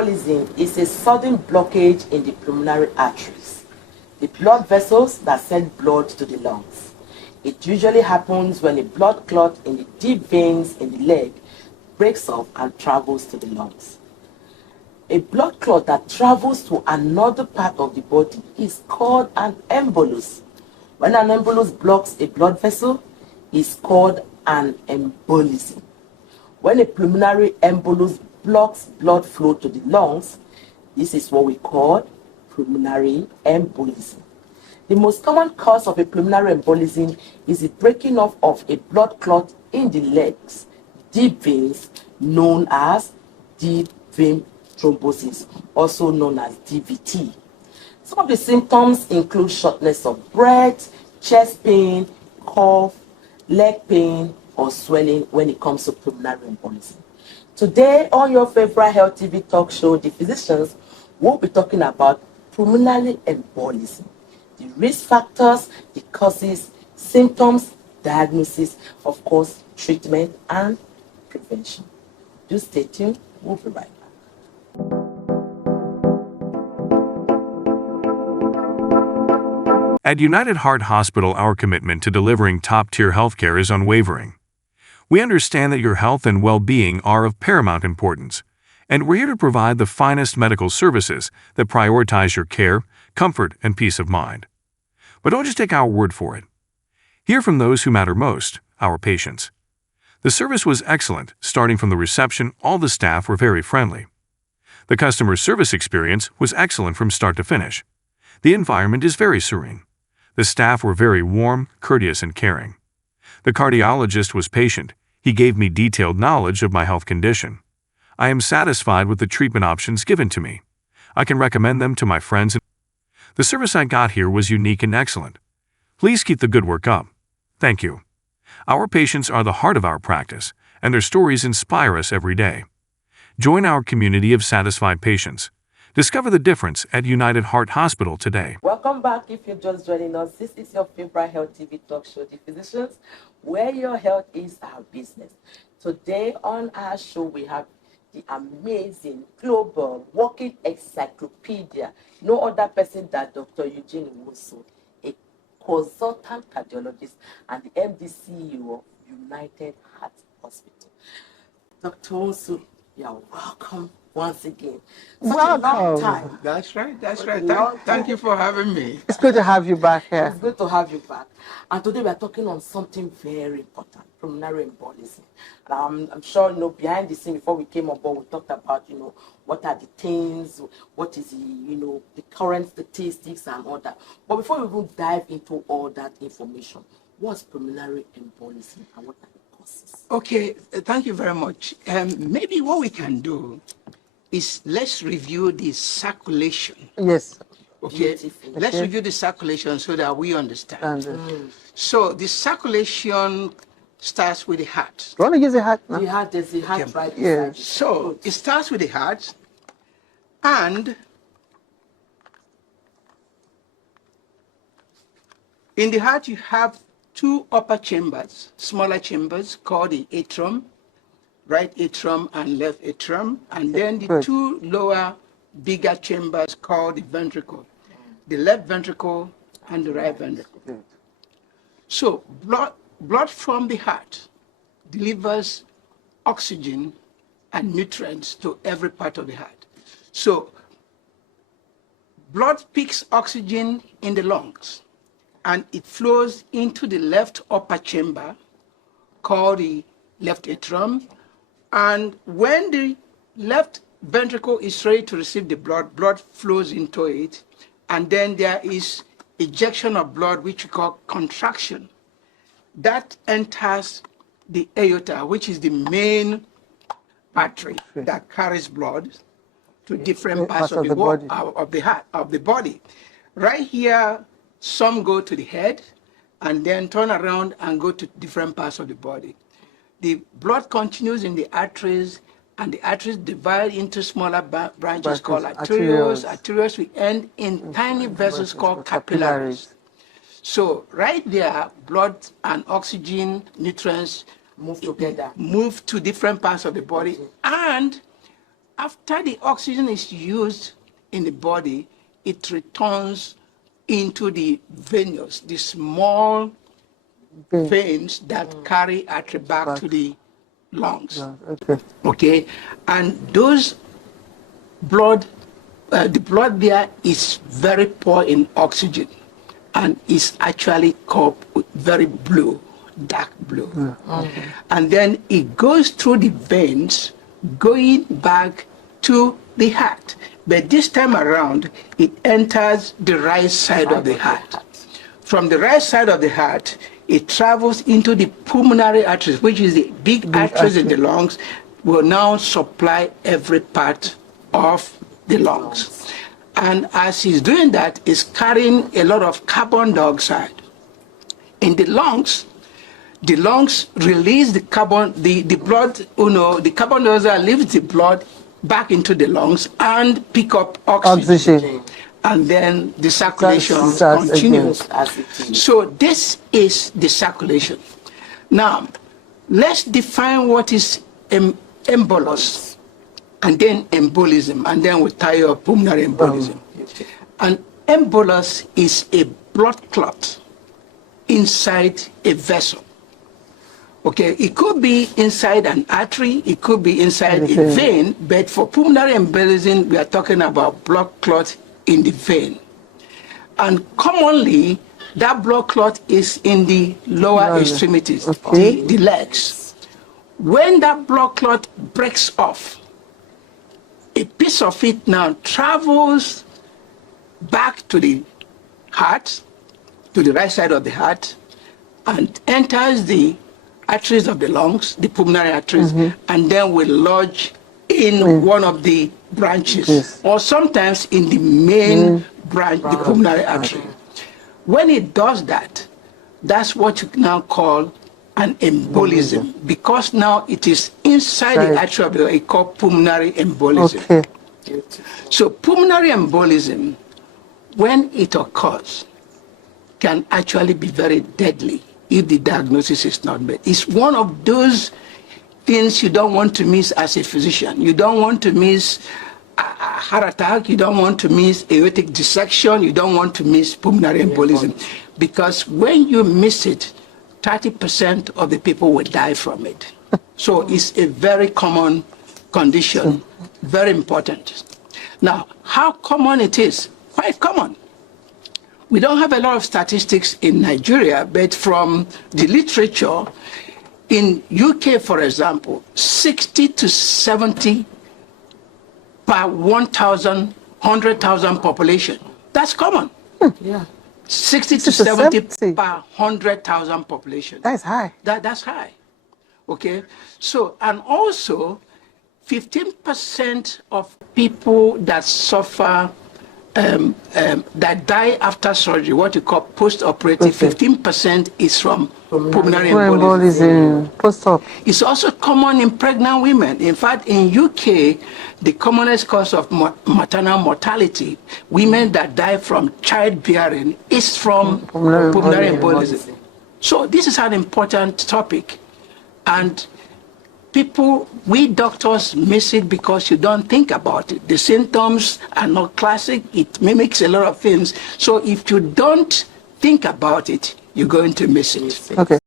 embolism is a sudden blockage in the pulmonary arteries, the blood vessels that send blood to the lungs. It usually happens when a blood clot in the deep veins in the leg breaks off and travels to the lungs. A blood clot that travels to another part of the body is called an embolus. When an embolus blocks a blood vessel, it's called an embolism. When a pulmonary embolus blocks blood flow to the lungs, this is what we call pulmonary embolism. The most common cause of a pulmonary embolism is the breaking off of a blood clot in the legs, deep veins, known as deep vein thrombosis, also known as DVT. Some of the symptoms include shortness of breath, chest pain, cough, leg pain, or swelling when it comes to pulmonary embolism. Today, on your favorite health TV talk show, The Physicians, we'll be talking about pulmonary embolism, the risk factors, the causes, symptoms, diagnosis, of course, treatment, and prevention. Do stay tuned. We'll be right back. At United Heart Hospital, our commitment to delivering top-tier healthcare is unwavering. We understand that your health and well-being are of paramount importance, and we're here to provide the finest medical services that prioritize your care, comfort, and peace of mind. But don't just take our word for it. Hear from those who matter most, our patients. The service was excellent. Starting from the reception, all the staff were very friendly. The customer service experience was excellent from start to finish. The environment is very serene. The staff were very warm, courteous, and caring. The cardiologist was patient. He gave me detailed knowledge of my health condition. I am satisfied with the treatment options given to me. I can recommend them to my friends. The service I got here was unique and excellent. Please keep the good work up. Thank you. Our patients are the heart of our practice, and their stories inspire us every day. Join our community of satisfied patients. Discover the difference at United Heart Hospital today. Welcome back. If you're just joining us, this is your favorite health TV talk show, The Physicians, where your health is our business. Today on our show, we have the amazing, global, walking encyclopedia, no other person than Dr. Eugene Nwosu, a consultant cardiologist and the MD CEO of United Heart Hospital. Dr. Nwosu, you're welcome once again. Such a long time. That's right. Thank you for having me. It's good to have you back here. It's good to have you back. And today we are talking on something very important, pulmonary embolism. I'm sure, behind the scene, before we came on board, we talked about, what are the things, what is the, the current statistics and all that. But before we even dive into all that information, what's pulmonary embolism and what are the causes? Okay, thank you very much. Maybe what we can do is let's review the circulation. Yes. Okay, let's review the circulation so that we understand. So the circulation starts with the heart. You want to use the heart? No? The heart, there's the heart right Yeah. beside. So it starts with the heart, and in the heart you have two upper chambers, smaller chambers called the atrium, right atrium and left atrium, and then the two lower bigger chambers called the ventricle, the left ventricle and the right ventricle. So blood from the heart delivers oxygen and nutrients to every part of the heart. So blood picks oxygen in the lungs and it flows into the left upper chamber called the left atrium. And when the left ventricle is ready to receive the blood flows into it, and then there is ejection of blood, which we call contraction. That enters the aorta, which is the main artery that carries blood to different parts of the body. Right here, some go to the head and then turn around and go to different parts of the body. The blood continues in the arteries, and the arteries divide into smaller branches called arterioles. Arterioles will end in tiny vessels called capillaries. So right there, blood and oxygen, nutrients Move together. Move to different parts of the body, and after the oxygen is used in the body, it returns into the venous, the small veins that carry artery back to the lungs. Okay, and those blood, the blood there is very poor in oxygen, and is actually called very blue, dark blue. And then it goes through the veins, going back to the heart. But this time around, it enters the right side of the heart. From the right side of the heart, it travels into the pulmonary arteries, which is the big arteries in the lungs, will now supply every part of the lungs. And as he's doing that, it's carrying a lot of carbon dioxide. In the lungs release the carbon, the blood, the carbon dioxide leaves the blood back into the lungs and pick up oxygen. And then the circulation continues. So this is the circulation. Now, let's define what is embolus, and then embolism, and then we'll tie up pulmonary embolism. An embolus is a blood clot inside a vessel. Okay, it could be inside an artery, it could be inside a vein, but for pulmonary embolism, we are talking about blood clot in the vein. And commonly, that blood clot is in the lower extremities, the legs. When that blood clot breaks off, a piece of it now travels back to the heart, to the right side of the heart, and enters the arteries of the lungs, the pulmonary arteries, and then will lodge in one of the branches, or sometimes in the main branch, the pulmonary artery. When it does that, that's what you now call an embolism, because now it is inside the artery of the lung, it's called pulmonary embolism. So pulmonary embolism, when it occurs, can actually be very deadly if the diagnosis is not made. It's one of those things you don't want to miss as a physician. You don't want to miss a heart attack, you don't want to miss aortic dissection, you don't want to miss pulmonary embolism. Because when you miss it, 30% of the people will die from it. So it's a very common condition, very important. Now, how common it is? Quite common. We don't have a lot of statistics in Nigeria, but from the literature, in UK, for example, 60 to 70 per 1,000, 100,000 population. That's common. 60 to 70 per 100,000 population. That's high. That's high. Okay? So, and also, 15% of people that suffer that die after surgery, what you call post-operative, 15% is from pulmonary embolism. Post-op. It's also common in pregnant women. In fact, in UK, the commonest cause of maternal mortality, women that die from childbearing, is from pulmonary embolism. So this is an important topic, and people, we doctors miss it because you don't think about it. The symptoms are not classic. It mimics a lot of things. So if you don't think about it, you're going to miss it. Okay.